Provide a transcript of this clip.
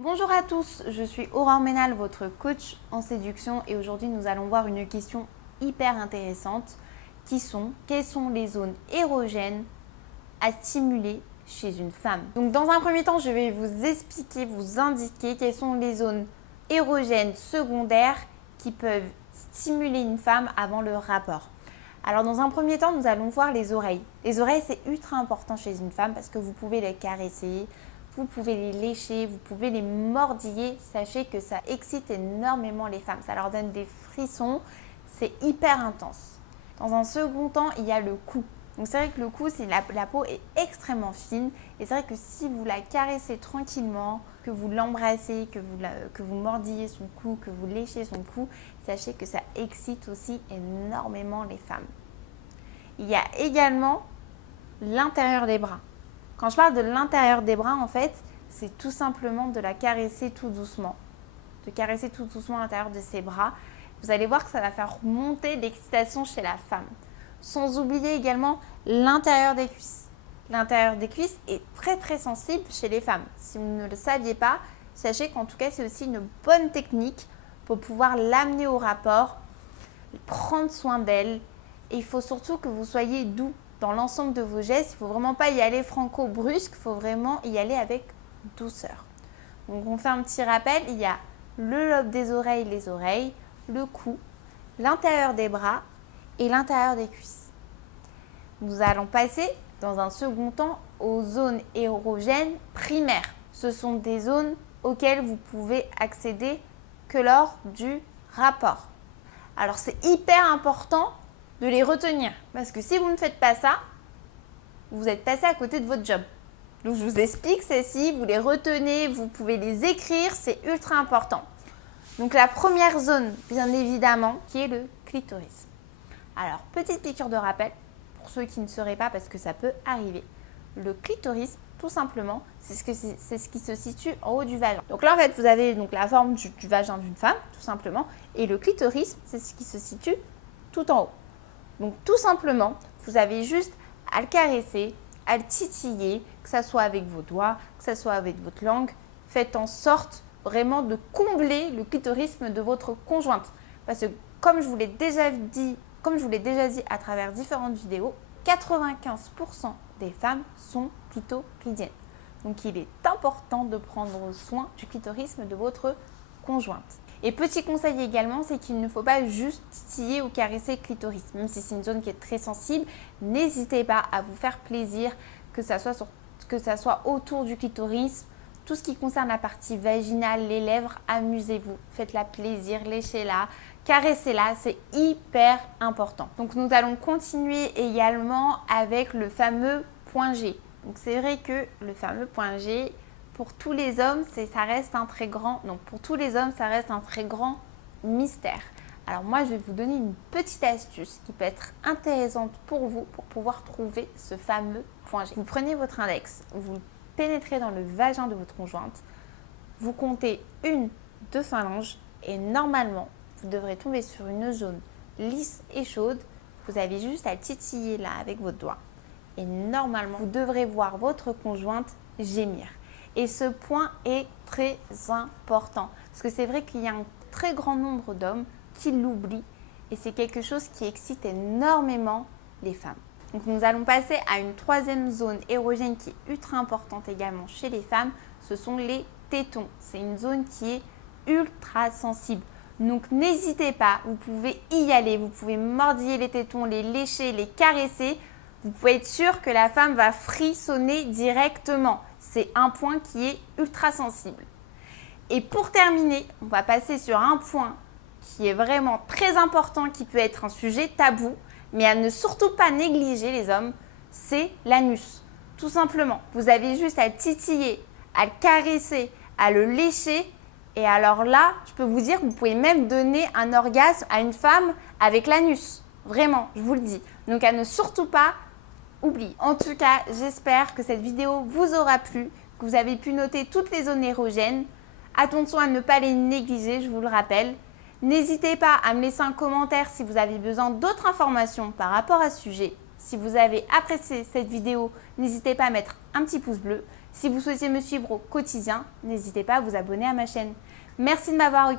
Bonjour à tous, je suis Aurore Ménal, votre coach en séduction et aujourd'hui nous allons voir une question hyper intéressante quelles sont les zones érogènes à stimuler chez une femme. Donc dans un premier temps, je vais vous expliquer, vous indiquer quelles sont les zones érogènes secondaires qui peuvent stimuler une femme avant le rapport. Alors dans un premier temps, nous allons voir les oreilles. Les oreilles, c'est ultra important chez une femme parce que vous pouvez les caresser, vous pouvez les lécher, vous pouvez les mordiller. Sachez que ça excite énormément les femmes. Ça leur donne des frissons. C'est hyper intense. Dans un second temps, il y a le cou. Donc c'est vrai que le cou, la peau est extrêmement fine. Et c'est vrai que si vous la caressez tranquillement, que vous l'embrassez, que vous mordillez son cou, que vous léchez son cou, sachez que ça excite aussi énormément les femmes. Il y a également l'intérieur des bras. Quand je parle de l'intérieur des bras, en fait, c'est tout simplement de la caresser tout doucement. De caresser tout doucement l'intérieur de ses bras. Vous allez voir que ça va faire monter l'excitation chez la femme. Sans oublier également l'intérieur des cuisses. L'intérieur des cuisses est très très sensible chez les femmes. Si vous ne le saviez pas, sachez qu'en tout cas, c'est aussi une bonne technique pour pouvoir l'amener au rapport, prendre soin d'elle. Et il faut surtout que vous soyez doux dans l'ensemble de vos gestes. Il ne faut vraiment pas y aller franco-brusque, il faut vraiment y aller avec douceur. Donc on fait un petit rappel, il y a le lobe des oreilles, les oreilles, le cou, l'intérieur des bras et l'intérieur des cuisses. Nous allons passer dans un second temps aux zones érogènes primaires. Ce sont des zones auxquelles vous pouvez accéder que lors du rapport. Alors c'est hyper important de les retenir. Parce que si vous ne faites pas ça, vous êtes passé à côté de votre job. Donc je vous explique celles-ci, vous les retenez, vous pouvez les écrire, c'est ultra important. Donc la première zone, bien évidemment, qui est le clitoris. Alors, petite piqûre de rappel, pour ceux qui ne sauraient pas, parce que ça peut arriver. Le clitoris, tout simplement, c'est ce qui se situe en haut du vagin. Donc là, en fait, vous avez donc la forme du vagin d'une femme, tout simplement. Et le clitoris, c'est ce qui se situe tout en haut. Donc tout simplement, vous avez juste à le caresser, à le titiller, que ce soit avec vos doigts, que ce soit avec votre langue. Faites en sorte vraiment de combler le clitorisme de votre conjointe. Parce que comme je vous l'ai déjà dit à travers différentes vidéos, 95% des femmes sont clitoridiennes. Donc il est important de prendre soin du clitorisme de votre conjointe. Et petit conseil également, c'est qu'il ne faut pas juste titiller ou caresser le clitoris. Même si c'est une zone qui est très sensible, n'hésitez pas à vous faire plaisir, que ça soit autour du clitoris. Tout ce qui concerne la partie vaginale, les lèvres, amusez-vous. Faites-la plaisir, léchez-la, caressez-la, c'est hyper important. Donc nous allons continuer également avec le fameux point G. Donc c'est vrai que le fameux point G, pour tous les hommes, ça reste un très grand mystère. Alors moi, je vais vous donner une petite astuce qui peut être intéressante pour vous pour pouvoir trouver ce fameux point G. Vous prenez votre index, vous pénétrez dans le vagin de votre conjointe, vous comptez 1-2 phalanges et normalement, vous devrez tomber sur une zone lisse et chaude. Vous avez juste à titiller là avec votre doigt et normalement, vous devrez voir votre conjointe gémir. Et ce point est très important parce que c'est vrai qu'il y a un très grand nombre d'hommes qui l'oublient et c'est quelque chose qui excite énormément les femmes. Donc nous allons passer à une troisième zone érogène qui est ultra importante également chez les femmes, ce sont les tétons. C'est une zone qui est ultra sensible. Donc n'hésitez pas, vous pouvez y aller, vous pouvez mordiller les tétons, les lécher, les caresser. Vous pouvez être sûr que la femme va frissonner directement. C'est un point qui est ultra sensible. Et pour terminer, on va passer sur un point qui est vraiment très important, qui peut être un sujet tabou, mais à ne surtout pas négliger les hommes, c'est l'anus. Tout simplement, vous avez juste à le titiller, à le caresser, à le lécher. Et alors là, je peux vous dire que vous pouvez même donner un orgasme à une femme avec l'anus. Vraiment, je vous le dis. Donc à ne surtout pas oublier. En tout cas, j'espère que cette vidéo vous aura plu, que vous avez pu noter toutes les zones érogènes. Attention à ne pas les négliger, je vous le rappelle. N'hésitez pas à me laisser un commentaire si vous avez besoin d'autres informations par rapport à ce sujet. Si vous avez apprécié cette vidéo, n'hésitez pas à mettre un petit pouce bleu. Si vous souhaitez me suivre au quotidien, n'hésitez pas à vous abonner à ma chaîne. Merci de m'avoir